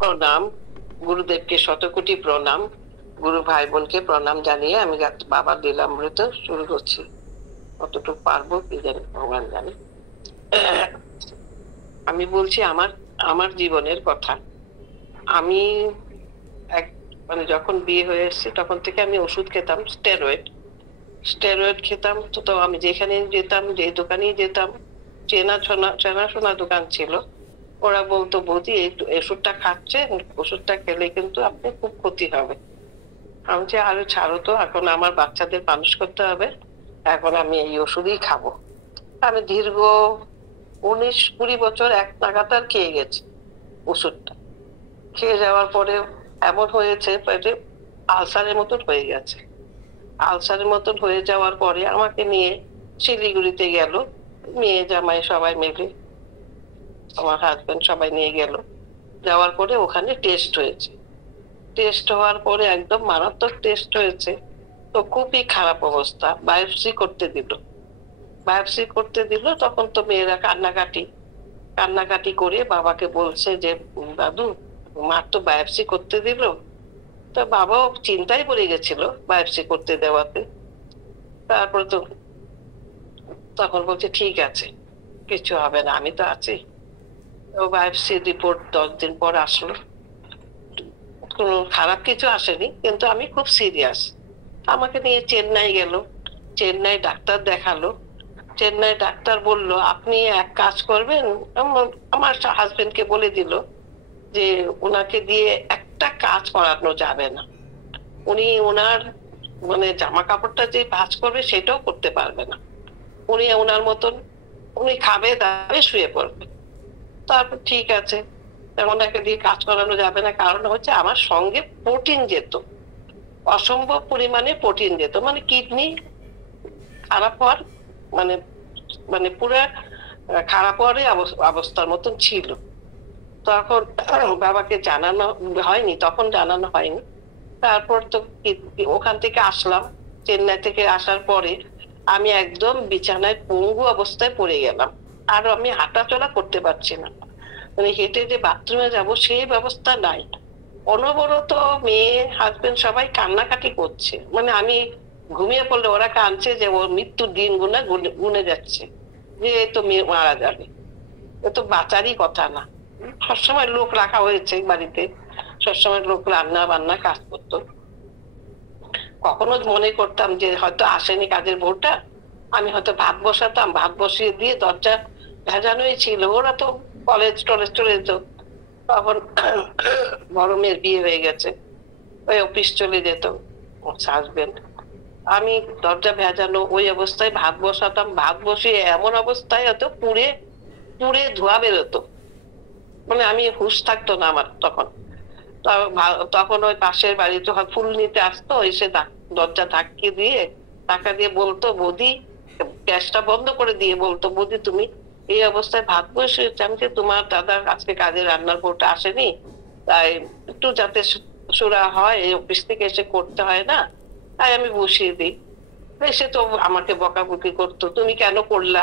প্রণাম। গুরুদেবকে শতকোটি প্রণাম। গুরু ভাই বোনকে প্রণাম জানিয়ে আমি বাবার লীলামৃত শুরু করছি। কতটুকু পারবো কি জানি, ভগবান জানে। আমি বলছি আমার আমার জীবনের কথা। আমি এক মানে যখন বিয়ে হয়ে এসেছি তখন থেকে আমি ওষুধ খেতাম, স্টেরয়েড স্টেরয়েড খেতাম। তো আমি যেখানে যেতাম, যে দোকানেই যেতাম, চেনাশোনা দোকান ছিল, ওরা বলতো বৌদি এই ওষুধটা খাচ্ছে, ওষুধটা খেলে কিন্তু আপনি খুব ক্ষতি হবে। আমি যে আরে ছাড়ো তো, এখন আমার বাচ্চাদের মানুষ করতে হবে, এখন আমি এই ওষুধই খাবো। আমি দীর্ঘ 19-20 বছর এক নাগাতার খেয়ে গেছি ওষুধটা। খেয়ে যাওয়ার পরে এমন হয়েছে পেটে আলসারের মতন হয়ে গেছে। আলসারের মতন হয়ে যাওয়ার পরে আমাকে নিয়ে শিলিগুড়িতে গেল, মেয়ে জামাই সবাই মিলে, আমার হাজবেন্ড সবাই নিয়ে গেল। যাওয়ার পরে ওখানে টেস্ট হয়েছে। টেস্ট হওয়ার পরে একদম মারাত্মক টেস্ট হয়েছে। তো খুবই খারাপ অবস্থা। বায়োপসি করতে দিল। বায়োপসি করতে দিল, তখন তো মেয়েরা কান্নাকাটি করে বাবাকে বলছে যে দাদু, মার তো বায়োপসি করতে দিল। তো বাবাও চিন্তায় পড়ে গেছিল বায়োপসি করতে দেওয়াতে। তারপরে তো তখন বলছে ঠিক আছে, কিছু হবে না, আমি তো আছি। তো বায়োপসি রিপোর্ট 10 দিন পর আসলো। কোনো খারাপ কিছু আসেনি, কিন্তু আমি খুব সিরিয়াস। আমাকে নিয়ে চেন্নাই গেল। চেন্নাই ডাক্তার দেখালো। চেন্নাই ডাক্তার বলল আপনি এক কাজ করবেন, আমার হাজবেন্ডকে বলে দিল যে ওনাকে দিয়ে একটা কাজ করানো যাবে না। উনি ওনার জামা কাপড়টা যে ভাঁজ করবে সেটাও করতে পারবে না। উনি ওনার মতন উনি খাবে দাবে শুয়ে পড়বে। তারপর ঠিক আছে, ওনাকে দিয়ে কাজ করানো যাবে না, কারণ হচ্ছে আমার সঙ্গে প্রোটিন যেত, অসম্ভব পরিমাণে প্রোটিন যেত, কিডনি খারাপ হওয়ার মানে মানে পুরা খারাপ হওয়ার অবস্থার মতন ছিল। তখন বাবাকে জানানো হয়নি, তখন জানানো হয়নি। তারপর তো ওখান থেকে আসলাম। চেন্নাই থেকে আসার পরে আমি একদম বিছানায় পঙ্গু অবস্থায় পড়ে গেলাম। আর আমি হাঁটাচলা করতে পারছি না, হেঁটে যে বাথরুমে যাব সেই ব্যবস্থা নাই। অনবরত মেয়ে হাজবেন্ড সবাই কান্নাকাটি করছে, আমি ঘুমিয়ে পড়লে ওরা কাঁদছে যে ওর মৃত্যুর দিন গুনে যাচ্ছে, যে তো মেয়ে মারা যাবে। এ তো বাঁচারই কথা না। সবসময় লোক রাখা হয়েছে বাড়িতে, সবসময় লোক রান্না বান্না কাজ করতো। কখনো মনে করতাম যে হয়তো আসেনি কাজের বউটা, আমি হয়তো ভাত বসাতাম, ভাত বসিয়ে দিয়ে দরজা ভেজানোই ছিল, ওরা তো কলেজ টলেজ চলে যেত। তখন বড় মেয়ের বিয়ে হয়ে গেছে, ওই অফিস চলে যেত হাজবেন্ড। আমি দরজা ভেজানো ওই অবস্থায় ভাত বসাতাম, ভাত বসিয়ে এমন অবস্থায় হতো পুড়ে পুড়ে ধোয়া বেরোতো, আমি হুঁশ থাকতো না আমার তখন। তখন ওই পাশের বাড়িতে ফুল নিতে আসতো, এসে দরজা ধাক্কিয়ে দিয়ে টাকা দিয়ে বলতো বৌদি, গ্যাসটা বন্ধ করে দিয়ে বলতো বৌদি তুমি এই অবস্থায় ভাত বসিয়েছে, আমি যে তোমার দাদা আজকে কাজে রান্নার বউটা আসেনি, তাই একটু যাতে সুরা হয়, এই অফিস থেকে এসে করতে হয় না, তাই আমি বসিয়ে দিই। এসে তো আমাকে বকাবকি করতো, তুমি কেন করলা,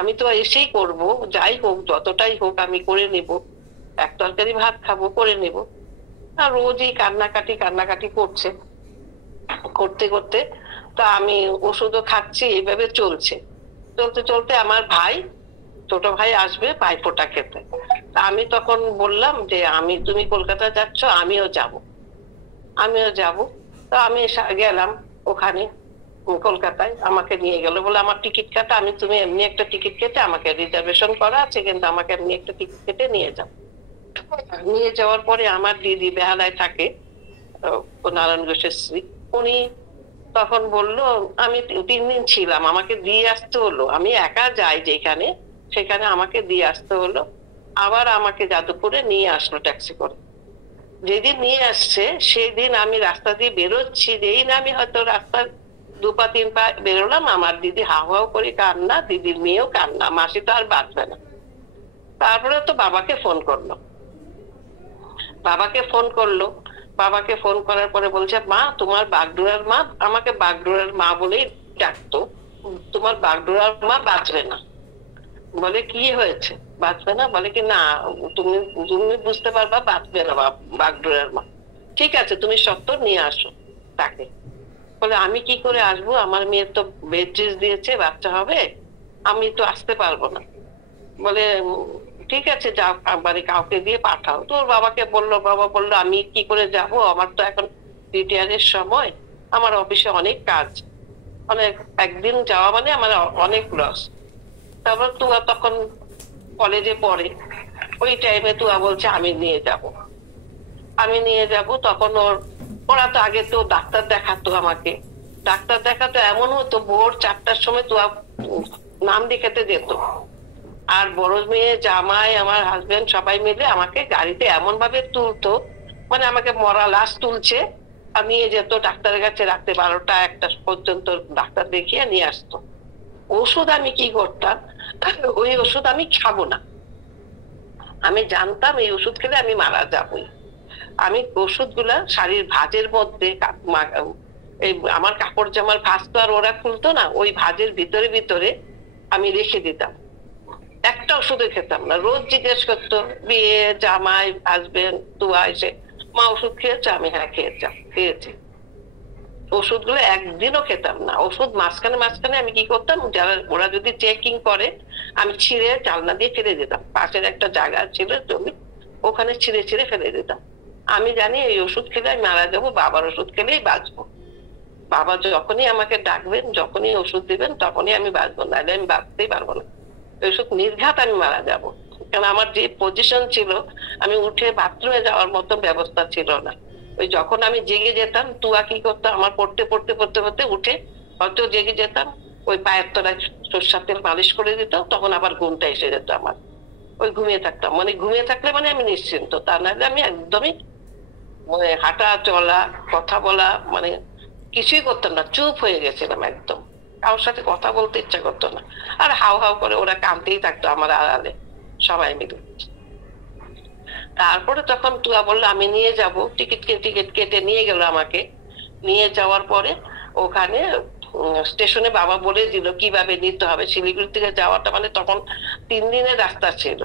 আমি তো এসেই করব, যাই হোক যতটাই হোক আমি করে নিব, এক তরকারি ভাত খাবো, করে নিব। আর রোজই কান্নাকাটি করছে, করতে করতে তা আমি ওষুধও খাচ্ছি, এইভাবে চলছে। চলতে চলতে আমার ছোট ভাই আসবে ভাইফোঁটা খেতে। আমি তখন বললাম যে তুমি কলকাতা যাচ্ছ, আমিও যাব। তো আমি গেলাম ওখানে কলকাতায়, আমাকে নিয়ে গেল, বলে আমার টিকিট কাটা, তুমি এমনি একটা টিকিট কেটে, আমাকে রিজার্ভেশন করা আছে কিন্তু আমাকে এমনি একটা টিকিট কেটে নিয়ে যাও। নিয়ে যাওয়ার পরে আমার দিদি বেহালায় থাকে, নারায়ণ ঘোষের স্ত্রী, উনি তখন বললো, আমি 3 দিন ছিলাম, আমাকে দিয়ে আসতে হলো, আমি একা যাই যেখানে সেখানে আমাকে দিয়ে আসতে হলো। আবার আমাকে যাদবপুরে নিয়ে আসলো ট্যাক্সি করে। যেদিন নিয়ে আসছে সেদিন আমি রাস্তা দিয়ে বেরোচ্ছি, যেই না আমি হয়তো রাস্তার 2 পা 3 পা বেরোলাম, আমার দিদি হাউ হাউ করে কান্না, দিদির মেয়েও কান্না, মাসি তো আর বাঁচবে না। তারপরে তো বাবাকে ফোন করলো। বাবাকে ফোন করার পরে বলছে মা, তোমার বাগডোরার মা, আমাকে বাগডোরার মা বলেই ডাকতো, তোমার বাগডোরার মা বাঁচবে না। বলে কি হয়েছে? বাঁচবে না? বলে কি না, তুমি তুমি বুঝতে পারবা বাঁচবে না বাগডোরের মা। ঠিক আছে, তুমি সত্তর নিয়ে আসো তাকে। বলে আমি কি করে আসবো, আমার মেয়ের তো বেড দিয়েছে, বাচ্চা হবে, আমি তো আসতে পারবো না। বলে ঠিক আছে যাও, মানে কাউকে দিয়ে পাঠাও। তো ওর বাবাকে বললো, বাবা বললো আমি কি করে যাব, আমার তো এখন রিটায়ারের সময়, আমার অফিসে অনেক কাজ, অনেক, একদিন যাওয়া মানে আমার অনেক লস। তারপর তুয়া তখন কলেজে পড়ে, ওই টাইমে তুয়া বলছে আমি নিয়ে যাব, আমি নিয়ে যাব। তখন ওরা তো আগে তো ডাক্তার দেখাতো আমাকে, ডাক্তার দেখাতো এমন হতো ভোর 4টার সময় তুয়া নাম দেখাতে যেত। আর বড় মেয়ে, জামাই, আমার হাজবেন্ড সবাই মিলে আমাকে গাড়িতে এমন ভাবে তুলতো, মানে আমাকে মরা লাশ তুলছে আর নিয়ে যেত ডাক্তারের কাছে, রাতে 12টা 1টা পর্যন্ত ডাক্তার দেখিয়ে নিয়ে আসতো। ওষুধ আমি কি করতাম, ওই ওষুধ আমি খাবো না, আমি জানতাম এই ওষুধ খেলে আমি মারা যাবই। আমি ওষুধগুলা শাড়ির ভাঁজের মধ্যে, এই আমার কাপড় জামার ভাঁজ তো আর ওরা খুলতো না, ওই ভাঁজের ভিতরে ভিতরে আমি রেখে দিতাম, একটা ওষুধে খেতাম না। রোজ জিজ্ঞেস করতো বিয়ে, জামাই, হাজবেন্ড, তুয়া এসে, মা ওষুধ খেয়েছো? আমি হ্যাঁ খেয়েছি। ওষুধগুলো একদিনও খেতাম না। ওষুধ মাঝখানে মাঝখানে আমি কি করতাম, যারা ওরা যদি চেকিং করে, আমি ছিঁড়ে চালনা দিয়ে ফেলে দিতাম, পাশের একটা জায়গা ছিল জমি, ওখানে ছিঁড়ে ছিঁড়ে ফেলে দিতাম। আমি জানি এই ওষুধ খেলে আমি মারা যাবো, বাবার ওষুধ খেলেই বাঁচবো। বাবা যখনই আমাকে ডাকবেন, যখনই ওষুধ দিবেন, তখনই আমি বাঁচবো, নাহলে আমি বাঁচতেই পারবো না। ওষুধ নির্ঘাত আমি মারা যাব। কারণ আমার যে পজিশন ছিল, আমি উঠে বাথরুমে যাওয়ার মতো ব্যবস্থা ছিল না। ওই যখন আমি জেগে যেতাম, তুয়া কি করতো, আমার পড়তে পড়তে পড়তে পড়তে উঠে হয়তো জেগে যেতাম, ওই পায়ের তলায় সরষের তেল মালিশ করে দিত, তখন আবার ঘুমটা এসে যেত আমার। ওই ঘুমিয়ে থাকতাম, মানে ঘুমিয়ে থাকলে মানে আমি নিশ্চিন্ত, তা নাহলে আমি একদমই মানে হাঁটা চলা কথা বলা মানে কিছুই করতাম না, চুপ হয়ে গেছিলাম একদম, কারোর সাথে কথা বলতে ইচ্ছা করতো না। আর হাউ হাউ করে ওরা কাঁদতেই থাকতো আমার আড়ালে, সবাই মিলে। তারপরে তখন তুয়া বললো আমি নিয়ে যাব, টিকিট কেটে নিয়ে গেল আমাকে। নিয়ে যাওয়ার পরে ওখানে স্টেশনে বাবা বলে দিল কিভাবে নিতে হবে। শিলিগুড়ি থেকে যাওয়াটা মানে তখন 3 দিনের রাস্তা ছিল।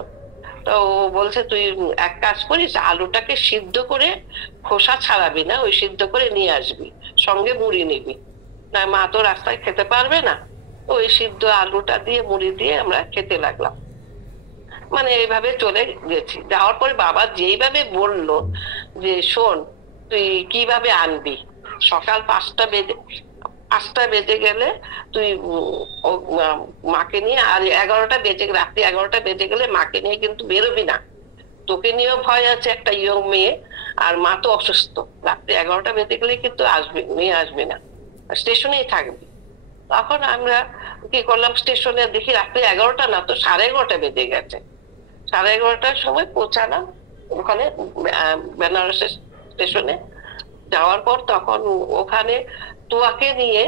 তো ও বলছে তুই এক কাজ করিস, আলুটাকে সিদ্ধ করে, খোসা ছাড়াবি না, ওই সিদ্ধ করে নিয়ে আসবি, সঙ্গে মুড়ি নিবি, না মা তো রাস্তায় খেতে পারবে না। তো ওই সিদ্ধ আলুটা দিয়ে মুড়ি দিয়ে আমরা খেতে লাগলাম। মানে এইভাবে চলে গেছি। যাওয়ার পরে বাবা যেইভাবে বললো যে শোন, তুই কিভাবে আনবি, সকাল 5টা বেজে গেলে তুই মাকে নিয়ে, আর 11টা বেজে, রাত্রি 11টা বেজে গেলে মাকে নিয়ে কিন্তু বেরোবি না, তোকে নিয়েও ভয় আছে, একটা ইয়ং মেয়ে, আর মা তো অসুস্থ, রাত্রি 11টা বেজে গেলে কিন্তু নিয়ে আসবি না, স্টেশনেই থাকবি। তখন আমরা কি করলাম, স্টেশনে দেখি রাত্রি 11টা না তো 11:30 বেজে গেছে। 11:30টার সময় পৌঁছালাম ওখানে বেনারসের স্টেশনে। যাওয়ার পর তখন ওখানে তুয়াকে নিয়ে,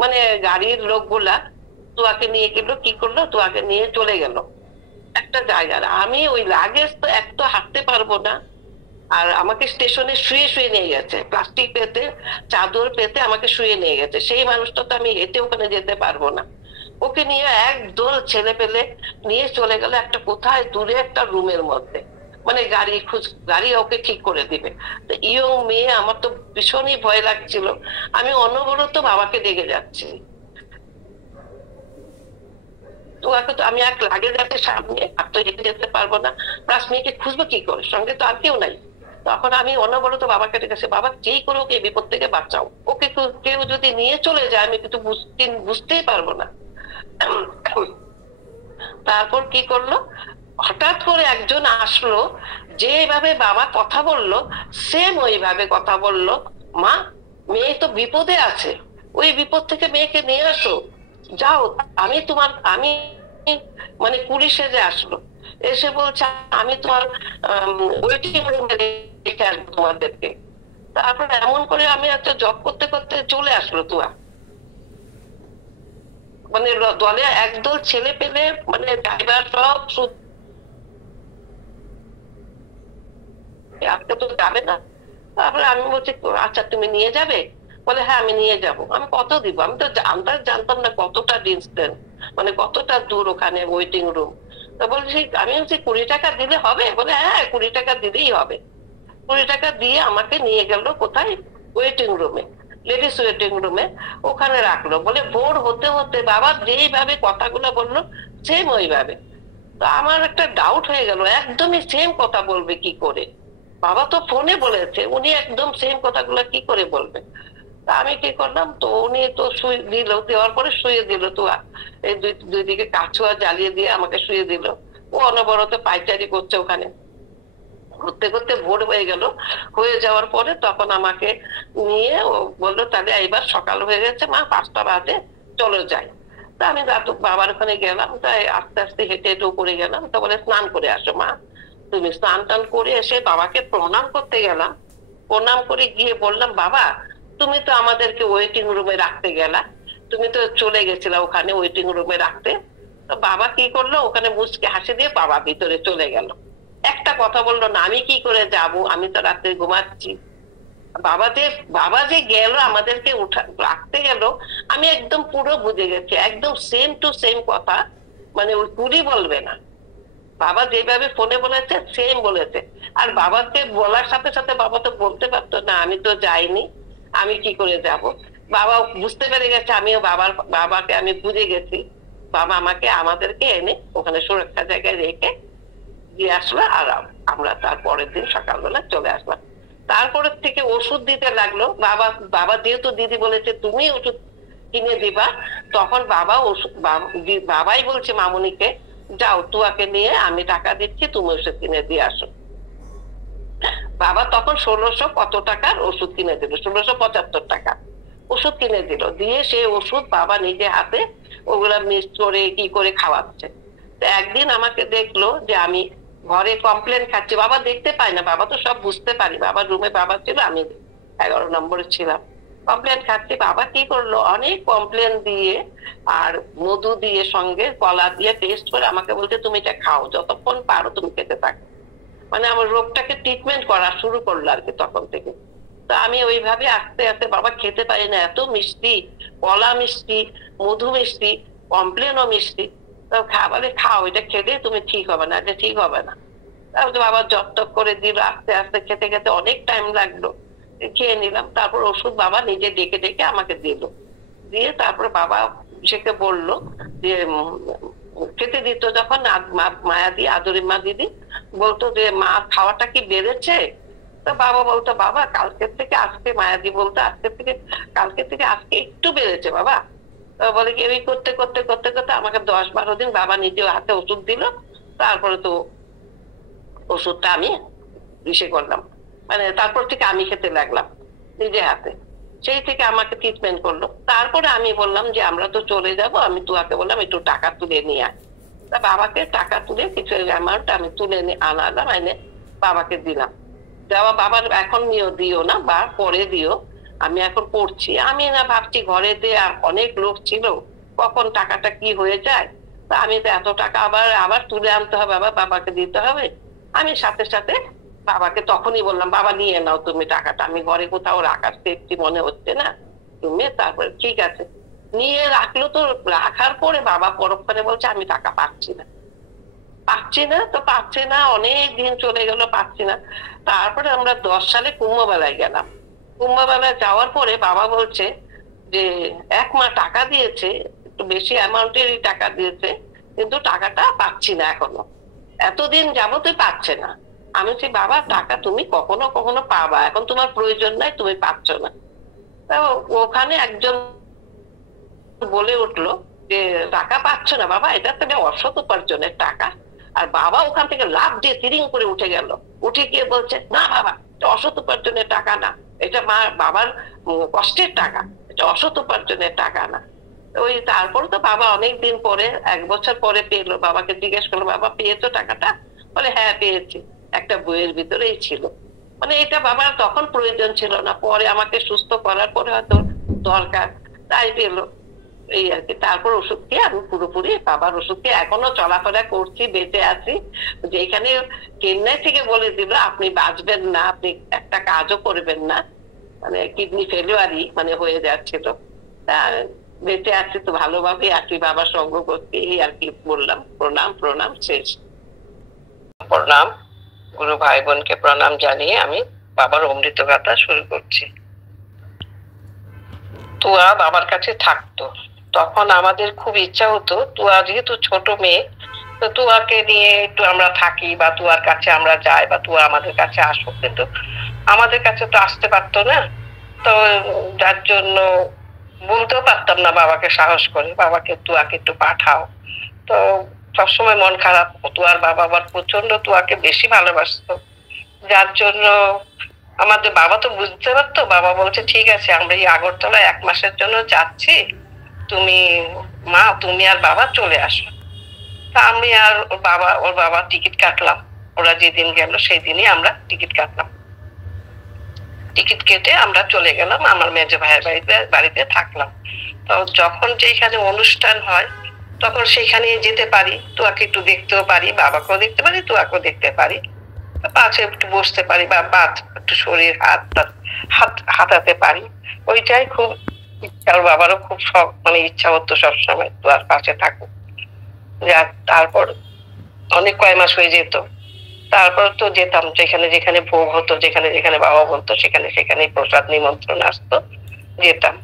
মানে গাড়ির লোকগুলা তুয়াকে নিয়ে গেল, কি করলো, তুয়াকে নিয়ে চলে গেল একটা জায়গায়। আমি ওই লাগেজ তো এক তো হাঁটতে পারবো না, আর আমাকে স্টেশনে শুয়ে শুয়ে নিয়ে গেছে, প্লাস্টিক পেতে, চাদর পেতে আমাকে শুয়ে নিয়ে গেছে। সেই মানুষটা তো আমি হেঁটে ওখানে যেতে পারবো না। ওকে নিয়ে একদল ছেলে পেলে নিয়ে চলে গেল একটা কোথায় দূরে একটা রুমের মধ্যে, মানে গাড়ি ওকে ঠিক করে দিবে। তো ইয়ং মেয়ে, আমার তো ভীষণই ভয় লাগছিল, আমি অনবরত বাবাকে ডেকে যাচ্ছি। তো ওকে তো আমি এক লাগেজ আছে সামনে, আর তো হেঁটে যেতে পারবো না, প্লাস মেয়েকে খুঁজবো কি করে, সঙ্গে তো আর কেউ নাই। তখন আমি অনবরত বাবাকে ডেকেছি, বাবা যেই করে ওকে এই বিপদ থেকে বাঁচাও, ওকে কেউ যদি নিয়ে চলে যায় আমি কিন্তু বুঝতেই পারবো না। তারপর কি করলো, হঠাৎ করে একজন আসলো, যেভাবে বাবা কথা বললো সেম ওইভাবে কথা বললো, মা মেয়ে তো বিপদে আছে, ওই বিপদ থেকে মেয়েকে নিয়ে আসো, যাও। আমি মানে পুলিশে যে আসলো, এসে বলছে আমি তোমার ওয়েটিং রুমে রেখে আসবো তোমাদেরকে। তারপর এমন করে আমি একটা জব করতে করতে চলে আসলো তুয়া, মানে দলে একদল ছেলে পেলে, মানে ড্রাইভার সব আজকে তো যাবে না। তারপরে আমি বলছি আচ্ছা তুমি নিয়ে যাবে, বলে হ্যাঁ আমি নিয়ে যাব। আমি কত দিব, আমি তো জানতাম না কতটা ডিস্টেন্স, মানে কতটা দূর ওখানে ওয়েটিং রুম। তো বলছি, আমি বলছি 20 টাকা দিলে হবে? বলে হ্যাঁ 20 টাকা দিলেই হবে। 20 টাকা দিয়ে আমাকে নিয়ে গেল কোথায়, ওয়েটিং রুমে, লেডিস ওয়েটিং রুমে, ওখানে রাখলো। বলে ভোর হতে হতে বাবা যেইভাবে কথাগুলো বললো সেম ওইভাবে। তো আমার একটা ডাউট হয়ে গেল, একদমই সেম কথা বলবে কি করে? বাবা তো ফোনে বলেছে, উনি একদম সেম কথাগুলো কি করে বলবে? তা আমি কি করলাম, তো উনি তো শুয়ে দিল, দেওয়ার পরে শুয়ে দিল। তো এই দুই দুই দিকে কাছুয়া জ্বালিয়ে দিয়ে আমাকে শুয়ে দিল। ও অনবরত পায়চারি করছে ওখানে। করতে করতে ভোর হয়ে গেল। হয়ে যাওয়ার পরে তখন আমাকে নিয়ে ও বললো, তাহলে এবার সকাল হয়ে গেছে মা, 5টা বাজে, চলো যাই। তা আমি বাবার ওখানে গেলাম। তাই আস্তে আস্তে হেঁটে হেঁটে উপরে গেলাম। তো বলে স্নান করে আসো মা। তুমি স্নান টান করে এসে বাবাকে প্রণাম করতে গেলাম। প্রণাম করে গিয়ে বললাম, বাবা তুমি তো আমাদেরকে ওয়েটিং রুমে রাখতে গেলা, তুমি তো চলে গেছিলা ওখানে ওয়েটিং রুমে রাখতে। তো বাবা কি করলো, ওখানে মুচকে হাসি দিয়ে বাবা ভিতরে চলে গেল। একটা কথা বললো না। আমি কি করে যাব, আমি তো রাত্রে ঘুমাচ্ছি। বাবা যে বাবা যে গেল আমাদেরকে রাখতে গেল, আমি একদম পুরো বুঝে গেছি, একদম সেম টু সেম কথা। মানে ওই পুরি বলবে না, বাবা যেভাবে ফোনে বলেছে সেম বলেছে। আর বাবাকে বলার সাথে সাথে বাবা তো বলতে পারতো না আমি তো যাইনি, আমি কি করে যাব। বাবা বুঝতে পেরে গেছে, আমিও বাবাকে আমি বুঝে গেছি। বাবা আমাকে আমাদেরকে এনে ওখানে সুরক্ষা জায়গায় রেখে দিয়ে আসলো। আর আমরা তার পরের দিন সকালবেলা চলে আসলাম। তারপরের থেকে ওষুধ দিতে লাগলো। বাবা বাবা যেহেতু দিদি বলেছে তুমি ওষুধ কিনে দিবা, তখন বাবা ওষুধ বাবাই বলছে মামুনিকে, যাও তুয়াকে নিয়ে আমি টাকা দিচ্ছি, তুমি ওষুধ কিনে দিয়ে আসো। বাবা তখন 1600 কত টাকার ওষুধ কিনে দিল, 1675 টাকা ওষুধ কিনে দিল। দিয়ে সে ওষুধ বাবা নিজে হাতে ওগুলা মিক্স করে কি করে খাওয়াচ্ছে। তো একদিন আমাকে দেখলো যে আমি ঘরে কমপ্লেন খাচ্ছি। বাবা দেখতে পায় না, বাবা তো সব বুঝতে পারি। বাবার রুমে বাবা ছিল, আমি 11 নম্বরে ছিলাম। কমপ্লেন খাচ্ছি। বাবা কি করলো, অনেক কমপ্লেন দিয়ে আর মধু দিয়ে সঙ্গে কলা দিয়ে টেস্ট করে আমাকে বলতে, তুমি এটা খাও, যতক্ষণ পারো তুমি খেতে থাকো। মানে আমার রোগটাকে ট্রিটমেন্ট করা শুরু করলো আর কি তখন থেকে। তো আমি ওইভাবে আস্তে আস্তে, বাবা খেতে পারি না, এত মিষ্টি, কলা মিষ্টি, মধু মিষ্টি, কমপ্লেনও মিষ্টি। তো খাবারে খাও, এটা খেলে তুমি ঠিক হবে না, এটা ঠিক হবে না। তারপর বাবা জপ করে দিল। আস্তে আস্তে খেতে খেতে অনেক টাইম লাগলো, খেয়ে নিলাম। তারপর ওষুধ বাবা নিজে ডেকে ডেকে আমাকে দিল। দিয়ে তারপর বাবা সেকে বললো যে খেতে দিত যখন মায়া দি, আদরি মা দিদি বলতো যে মা খাওয়াটা কি বেড়েছে? তো বাবা বলতো, বাবা কালকের থেকে আজকে, মায়াদি বলতো আজকের থেকে কালকে থেকে আজকে একটু বেড়েছে বাবা। তো বলে কি, ওই করতে করতে করতে করতে আমাকে 10-12 দিন বাবা নিজে হাতে ওষুধ দিল। তারপরে তো ওষুধটা আমি ইসে করলাম, মানে তারপর থেকে আমি খেতে লাগলাম নিজে হাতে। সেই থেকে আমাকে ট্রিটমেন্ট করলো। তারপরে আমি বললাম যে আমরা তো চলে যাব, আমি তুয়াকে বললাম একটু টাকা তুলে নিয়ে আয়। তা বাবাকে টাকা তুলে কিছু অ্যামাউন্ট আমি তুলে আনালাম, এনে বাবাকে দিলাম। দেওয়া, বাবার এখন দিও না বা পরে দিও, আমি এখন পড়ছি। আমি না ভাবছি ঘরে দিয়ে অনেক লোক ছিল, কখন টাকাটা কি হয়ে যায়। তা আমি তো এত টাকা আবার আবার তুলে আনতে হবে, আবার বাবাকে দিতে হবে। আমি সাথে সাথে বাবাকে তখনই বললাম, বাবা নিয়ে নাও তুমি টাকাটা, আমি ঘরে কোথাও রাখার সেফটি মনে হচ্ছে না, তুমি। তারপরে ঠিক আছে নিয়ে রাখলো। তো রাখার পরে বাবা পরক্ষণে বলছে আমি টাকা পাচ্ছি না, পাচ্ছি না। তো পাচ্ছি না, অনেক দিন চলে গেল, পাচ্ছি না। তারপরে আমরা 10 সালে কুম্ভ মেলায় গেলাম। কুম্ভ মেলায় যাওয়ার পরে বাবা বলছে যে 1 মা টাকা দিয়েছে, একটু বেশি অ্যামাউন্টেরই টাকা দিয়েছে, কিন্তু টাকাটা পাচ্ছি না এখনো, এতদিন যাবতই পাচ্ছে না। আমি বলছি, বাবা টাকা তুমি কখনো কখনো পাবা, এখন তোমার প্রয়োজন নাই, তুমি পাচ্ছ না। তা ওখানে একজন বলে উঠলো যে টাকা পাচ্ছ না বাবা, এটা তো অসৎ উপার্জনের টাকা। আর বাবা ওখান থেকে লাফ দিয়ে তিরিং করে উঠে গেল। উঠে গিয়ে বলছে, না বাবা এটা অসৎ উপার্জনের টাকা না, এটা বাবার কষ্টের টাকা, এটা অসৎ উপার্জনের টাকা না। ওই তারপর তো বাবা অনেক দিন পরে, 1 বছর পরে পেলো। বাবাকে জিজ্ঞেস করলো, বাবা পেয়েছো টাকাটা? বলে হ্যাঁ পেয়েছি, একটা বইয়ের ভিতরেই ছিল। মানে এটা বাবার তখন প্রয়োজন ছিল না, পরে আমাকে সুস্থ করার পরে হয়তো দরকার, তাই পেলো। এই আর কি। তারপর ওষুধ খেয়ে আমি পুরোপুরি বাবার ওষুধ খেয়ে এখনো চলাফেরা করছি, বেঁচে আছি। যেখানে চেন্নাই থেকে বলে দিল আপনি বাঁচবেন না, আপনি একটা কাজও করবেন না, মানে কিডনি ফেলিওয়ারই মানে হয়ে যাচ্ছিল। তা বেঁচে আছি তো ভালোভাবে আছি, বাবার সঙ্গ করতে, এই আর কি বললাম। প্রণাম প্রণাম, শেষ। প্রণাম। গুরু ভাই বোনকে প্রণাম জানিয়ে আমি বাবার অমৃত গাথা শুরু করছি। তুয়া বাবার কাছে থাকতো। তখন আমাদের খুব ইচ্ছা হতো, তুয়া যেহেতু ছোট মেয়ে, তো তুয়াকে নিয়ে একটু আমরা থাকি বা তুয়ার কাছে আমরা যাই বা তুয়া আমাদের কাছে আসুক, কিন্তু আমাদের কাছে তো আসতে পারতো না। তো যার জন্য বলতেও পারতাম না বাবাকে সাহস করে, বাবাকে তুয়াকে একটু পাঠাও। তো সবসময় মন খারাপ। তুয়ার বাবা আবার প্রচন্ড তুয়াকে বেশি ভালোবাসতো, যার জন্য আমাদের বাবা তো বুঝতে পারতো। বাবা বলছে ঠিক আছে, আমরা এই আগরতলা 1 মাসের জন্য যাচ্ছি, তুমি তুমি আর বাবা চলে আসো। তা আমি আর ওর বাবা টিকিট কাটলাম। ওরা যেদিন গেল সেই দিনই আমরা টিকিট কাটলাম। টিকিট কেটে আমরা চলে গেলাম আমার মেজো ভাইয়ের বাড়িতে থাকলাম। তো যখন যেখানে অনুষ্ঠান হয় তখন সেখানে যেতে পারি, তুয়াকে একটু দেখতেও পারি, বাবাকেও দেখতে পারি, তুয়াকেও দেখতে পারি, পাশে একটু বসতে পারি বা একটু শরীর হাত হাতাতে পারি। ওইটাই খুব ইচ্ছা। ওর বাবারও খুব শখ, মানে ইচ্ছা হতো সবসময় তুয়ার পাশে থাকুক। তারপর অনেক কয় মাস হয়ে যেত। তারপর তো যেতাম, যেখানে যেখানে ভোগ হতো, যেখানে যেখানে বাবা বলতো, সেখানে সেখানে প্রসাদ নিমন্ত্রণ আসতো, যেতাম।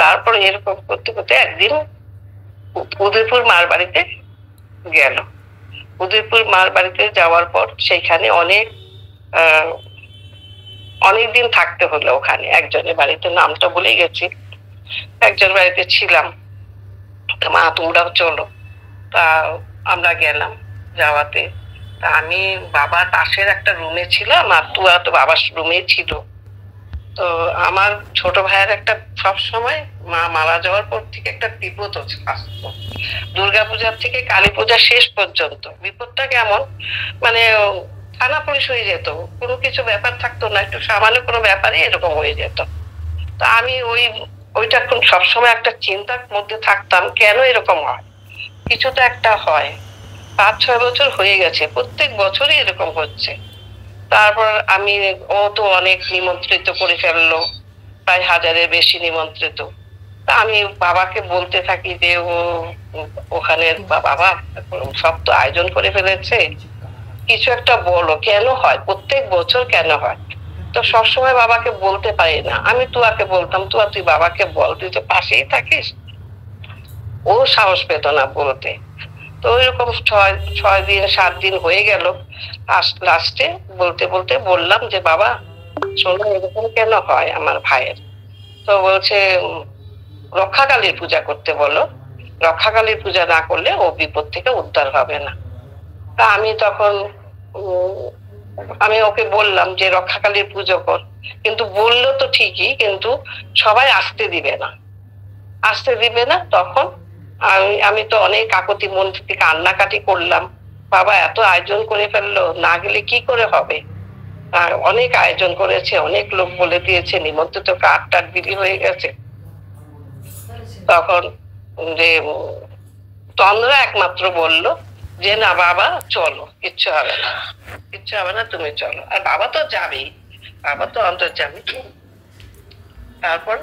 তারপর এরকম করতে করতে একদিন উদয়পুর মার বাড়িতে গেল। উদয়পুর মার বাড়িতে যাওয়ার পর সেখানে অনেকদিন থাকতে হলো ওখানে। একজনের বাড়িতে, নামটা ভুলে গেছি, একজন বাড়িতে ছিলাম। মা তোমরাও চলো। তা আমরা গেলাম। যাওয়াতে তা আমি বাবার পাশের একটা রুমে ছিলাম, আর তুয়া তো বাবার রুমে ছিল। তো আমার ছোট ভাইয়ের একটা সবসময় মা মারা যাওয়ার পর থেকে একটা বিপদ আসতো। দুর্গাপূজার থেকে কালী পূজা শেষ পর্যন্ত বিপদটা কেমন, মানে থানা পুলিশ হয়ে যেত, কোনো কিছু ব্যাপার থাকতো না, একটু সামান্য কোনো ব্যাপারে এরকম হয়ে যেত। তো আমি ওইটা সবসময় একটা চিন্তার মধ্যে থাকতাম, কেন এরকম হয়, কিছু তো একটা হয়। 5-6 বছর হয়ে গেছে, প্রত্যেক বছরই এরকম হচ্ছে। তারপর ও তো অনেক নিমন্ত্রিত করে ফেললো, প্রায় 1000-এর বেশি নিমন্ত্রিত। তা আমি বাবাকে বলতে থাকি যে ওখানে বাবা সব তো আয়োজন করে ফেলেছে, কিছু একটা বলো, কেন হয়, প্রত্যেক বছর কেন হয়। তো সবসময় বাবাকে বলতে পারি না। আমি তুয়াকে বলতাম, তুই বাবাকে বল, তুই তো পাশেই থাকিস। ও সাহস পেত না বলতে। তো ওইরকম 6-7 দিন হয়ে গেল। লাস্টে বলতে বলতে বললাম যে বাবা শোনো, এরকম কেন হয় আমার ভাইয়ের। তো বলছে রক্ষাকালীর পূজা করতে বলো, রক্ষাকালীর পূজা না করলে ও বিপদ থেকে উদ্ধার হবে না। তা আমি তখন আমি ওকে বললাম যে রক্ষাকালীর পুজো কর, কিন্তু বললো তো ঠিকই, কিন্তু সবাই আসতে দিবে না, আসতে দিবে না। তখন আমি তো অনেক কাকতি মন থেকে কান্নাকাটি করলাম, বাবা এত আয়োজন করে ফেললো, না গেলে কি করে হবে। অনেক আয়োজন করেছে, অনেক লোক বলে দিয়েছে, নিমন্ত্রিত কার্ড টাট বিলি হয়ে গেছে। তখন যে তন্দ্রা একমাত্র বলল যে না বাবা চলো, কিচ্ছু হবে না, কিচ্ছু হবে না, তুমি চলো। আর বাবা তো যাবেই, বাবা তো অন্তর্যামী। তারপর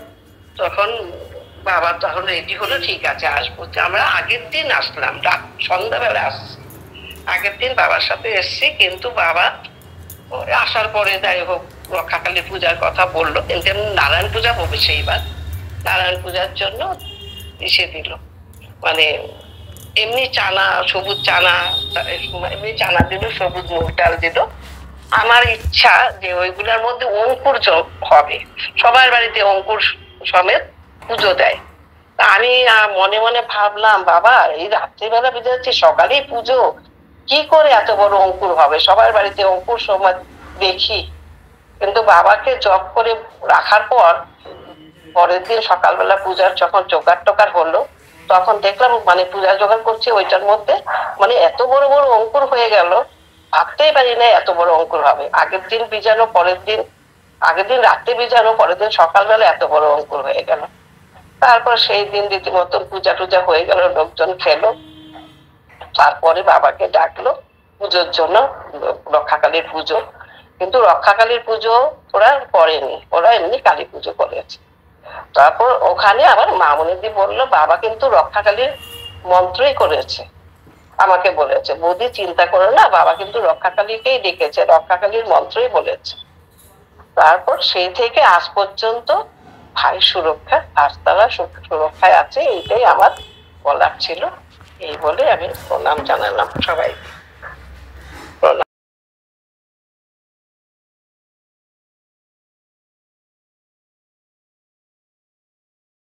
তখন বাবা তখন রেডি হলো, ঠিক আছে আসবো। আমরা আগের দিন আসলাম, সন্ধ্যাবেলা আসছি। আগের দিন বাবার সাথে এসছি, কিন্তু বাবা আসার পরে যাই হোক রক্ষাকালী পূজার কথা বললো, কিন্তু নারায়ণ পূজা হবে সেইবার। নারায়ণ পূজার জন্য এসে দিল, মানে এমনি চানা, সবুজ চানা, এমনি চানা দিল, সবুজ মুগ ডাল দিল। আমার ইচ্ছা যে ওইগুলোর মধ্যে অঙ্কুর হবে, সবার বাড়িতে অঙ্কুর সমেত পুজো দেয়। তা আমি মনে মনে ভাবলাম, বাবা এই রাত্রিবেলা বুঝাচ্ছি, সকালেই পুজো, কি করে এত বড় অঙ্কুর হবে, সবার বাড়িতে অঙ্কুর সমেত দেখি। কিন্তু বাবাকে জপ করে রাখার পর পরের দিন সকালবেলা পূজার যখন জোগাড় টোগাড় হলো, তখন দেখলাম মানে পূজা জোগাড় করছি, ওইটার মধ্যে মানে এত বড় বড় অঙ্কুর হয়ে গেল, ভাবতেই পারি না এত বড় অঙ্কুর হবে। আগের দিন ভিজানো, আগের দিন রাত্রে ভিজানো, পরের দিন সকালবেলা এত বড় অঙ্কুর হয়ে গেল। তারপর সেই দিন রীতিমতন পূজা টুজা হয়ে গেল, লোকজন খেলো। তারপরে বাবাকে ডাকলো পুজোর জন্য, রক্ষাকালীর পুজো। কিন্তু রক্ষাকালীর পুজো ওরা করেনি, ওরা এমনি কালী পুজো করেছে। তারপর ওখানে আবার মামুনিদি বললো বাবা কিন্তু রক্ষাকালীর মন্ত্রই করেছে, আমাকে বলেছে বৌদি চিন্তা করো না, বাবা কিন্তু রক্ষাকালীকেই ডেকেছে, রক্ষাকালীর মন্ত্রই বলেছে। তারপর সেই থেকে আজ পর্যন্ত ভাই সুরক্ষা, আজতারা সুরক্ষায় আছে, এইটাই আমার বলার ছিল। এই বলে আমি প্রণাম জানালাম সবাই।